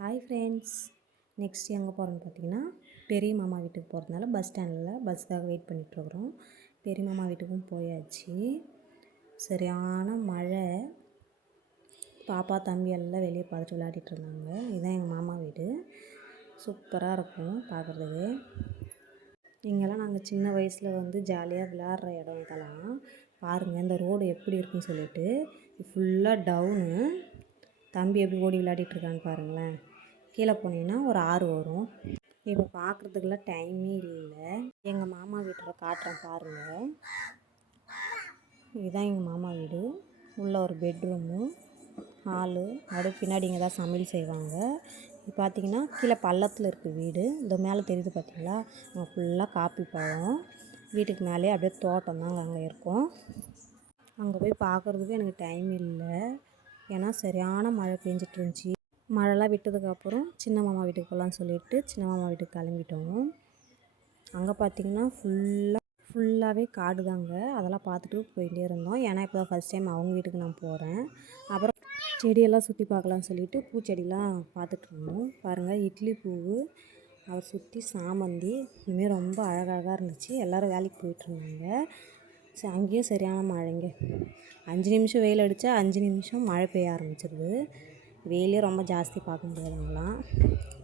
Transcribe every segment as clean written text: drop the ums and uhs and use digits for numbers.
Hi friends, next எங்கே போகிறோன்னு பார்த்தீங்கன்னா பெரிய மாமா வீட்டுக்கு போகிறதுனால பஸ் ஸ்டாண்டில் பஸ்ஸுக்காக வெயிட் பண்ணிகிட்ருக்குறோம். பெரிய மாமா வீட்டுக்கும் போயாச்சு. சரியான மழை. பாப்பா தம்பி எல்லாம் வெளியே பார்த்துட்டு விளையாடிட்டு இருந்தாங்க. இதுதான் எங்கள் மாமா வீடு. சூப்பராக இருக்கும் பார்க்குறதுக்கு. இங்கெல்லாம் நாங்கள் சின்ன வயசில் ஜாலியாக விளையாடுற இடம் இதெல்லாம் பாருங்கள். இந்த ரோடு எப்படி இருக்குன்னு சொல்லிட்டு ஃபுல்லாக டவுனு. தம்பி எப்படி ஓடி விளையாடிட்டுருக்கான்னு பாருங்களேன். கீழே போனீங்கன்னா ஒரு ஆறு வரும். இப்போ பார்க்குறதுக்கெல்லாம் டைமே இல்லை. எங்கள் மாமா வீட்டில் காட்டுறேன் பாருங்கள். இதுதான் எங்கள் மாமா வீடு. உள்ளே ஒரு பெட்ரூமு, ஹாலு, அப்படியே பின்னாடி இங்கே தான் சமையல் செய்வாங்க. இப்போ பார்த்தீங்கன்னா கீழே பள்ளத்தில் இருக்குது வீடு. இந்த மேலே தெரியுது பார்த்தீங்களா, அங்கே ஃபுல்லாக காப்பி பழம். வீட்டுக்கு மேலே அப்படியே தோட்டம் தாங்க அங்கே இருக்கும். அங்கே போய் பார்க்குறதுக்கு எனக்கு டைம் இல்லை. ஏன்னா சரியான மழை பெஞ்சிட்டு இருந்துச்சு. மழைலாம் விட்டதுக்கப்புறம் சின்ன மாமா வீட்டுக்கு போகலான்னு சொல்லிட்டு சின்ன மாமா வீட்டுக்கு கிளம்பிட்டோம். அங்கே பார்த்திங்கன்னா ஃபுல்லாகவே காடு தாங்க. அதெல்லாம் பார்த்துட்டு போயிட்டே இருந்தோம். ஏன்னா இப்போ தான் ஃபஸ்ட் டைம் அவங்க வீட்டுக்கு நான் போகிறேன். அப்புறம் செடியெல்லாம் சுற்றி பார்க்கலான்னு சொல்லிட்டு பூச்செடிலாம் பார்த்துட்டு இருந்தோம். பாருங்கள், இட்லி பூவு, அதை சுற்றி சாமந்தி, இதுமாரி ரொம்ப அழகழகாக இருந்துச்சு. எல்லோரும் வேலைக்கு போயிட்டுருந்தாங்க. சரி, அங்கேயும் சரியான மழைங்க. 5 நிமிஷம் வெயில் அடித்தா 5 நிமிஷம் மழை பெய்ய ஆரம்பிச்சிருது. வெயிலே ரொம்ப ஜாஸ்தி பார்க்க முடியாதுங்களாம்.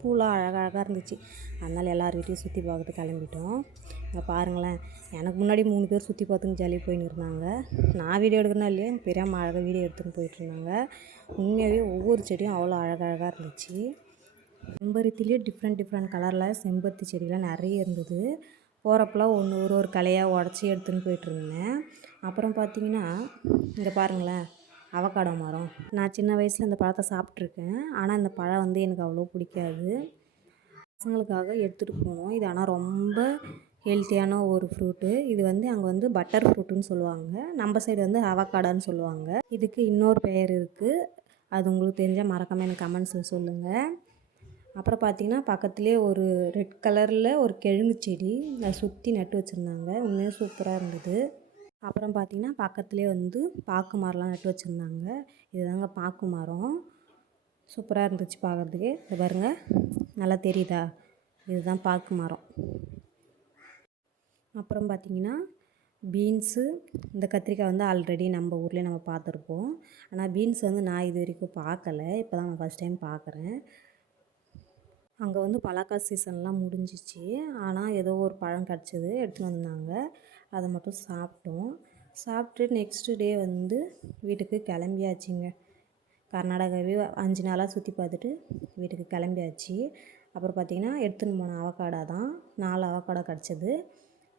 பூலாம் அழகழகாக இருந்துச்சு. அதனால் எல்லார் வீட்டையும் சுற்றி பார்த்துட்டு கிளம்பிட்டோம். இங்கே பாருங்களேன், எனக்கு முன்னாடி 3 பேர் சுற்றி பார்த்துன்னு ஜாலியாக போயின்னு இருந்தாங்க. நான் வீடியோ எடுக்கிறேன்னா இல்லையா, எங்கள் பெரியம்மா அழகாக வீடியோ எடுத்துன்னு போயிட்டுருந்தாங்க. உண்மையாகவே ஒவ்வொரு செடியும் அவ்வளோ அழகழகாக இருந்துச்சு. செம்பருத்திலே டிஃப்ரெண்ட் கலரில் செம்பருத்தி செடிலாம் நிறைய இருந்தது. போகிறப்பெல்லாம் ஒரு கலையாக உடச்சி எடுத்துன்னு போயிட்டுருந்தேன். அப்புறம் பார்த்திங்கன்னா இங்கே பாருங்களேன், அவக்காடோ மரம். நான் சின்ன வயசில் இந்த பழத்தை சாப்பிட்ருக்கேன். ஆனால் இந்த பழம் எனக்கு அவ்வளோ பிடிக்காது. பசங்களுக்காக எடுத்துகிட்டு போனோம். இது ஆனால் ரொம்ப ஹெல்த்தியான ஒரு ஃப்ரூட்டு. இது அங்கே பட்டர் ஃப்ரூட்டுன்னு சொல்லுவாங்க. நம்ம சைடு அவக்காடான்னு சொல்லுவாங்க. இதுக்கு இன்னொரு பெயர் இருக்குது. அது உங்களுக்கு தெரிஞ்சால் மறக்காமல் எனக்கு கமெண்ட்ஸில் சொல்லுங்கள். அப்புறம் பார்த்திங்கன்னா பக்கத்துலேயே ஒரு ரெட் கலரில் ஒரு கிழங்கு செடி அதை சுற்றி நட்டு வச்சுருந்தாங்க. உண்மையாக சூப்பராக இருந்தது. அப்புறம் பார்த்திங்கன்னா பக்கத்துலேயே பாக்கு மரம்லாம் நட்டு வச்சுருந்தாங்க. இதுதாங்க பாக்கு மரம். சூப்பராக இருந்துச்சு பார்க்குறதுக்கு. இதை பாருங்கள், நல்லா தெரியுதா? இதுதான் பாக்கு மரம். அப்புறம் பார்த்திங்கன்னா பீன்ஸு, இந்த கத்திரிக்காய் ஆல்ரெடி நம்ம ஊர்லேயே நம்ம பார்த்துருப்போம். ஆனால் பீன்ஸ் நான் இது வரைக்கும் பார்க்கல. இப்போ தான் நான் ஃபஸ்ட் டைம் பார்க்குறேன். அங்கே பலாக்காய் சீசன்லாம் முடிஞ்சிச்சு. ஆனால் ஏதோ ஒரு பழம் கிடச்சிது, எடுத்துகிட்டு வந்தாங்க. அதை மட்டும் சாப்பிட்டோம். சாப்பிட்டு நெக்ஸ்ட்டு டே வீட்டுக்கு கிளம்பியாச்சுங்க. கர்நாடகாவே 5 நாளாக சுற்றி பார்த்துட்டு வீட்டுக்கு கிளம்பியாச்சு. அப்புறம் பார்த்திங்கன்னா எடுத்துன்னு போன அவக்காடோ தான் 4 அவக்காடோ கிடச்சிது.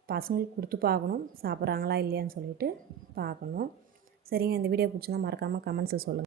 பசங்களுக்கு கொடுத்து பார்க்கணும், சாப்பிட்றாங்களா இல்லையான்னு சொல்லிட்டு பார்க்கணும். சரிங்க, இந்த வீடியோ பிடிச்சிருந்தா மறக்காமல் கமெண்ட்ஸில் சொல்லுங்கள்.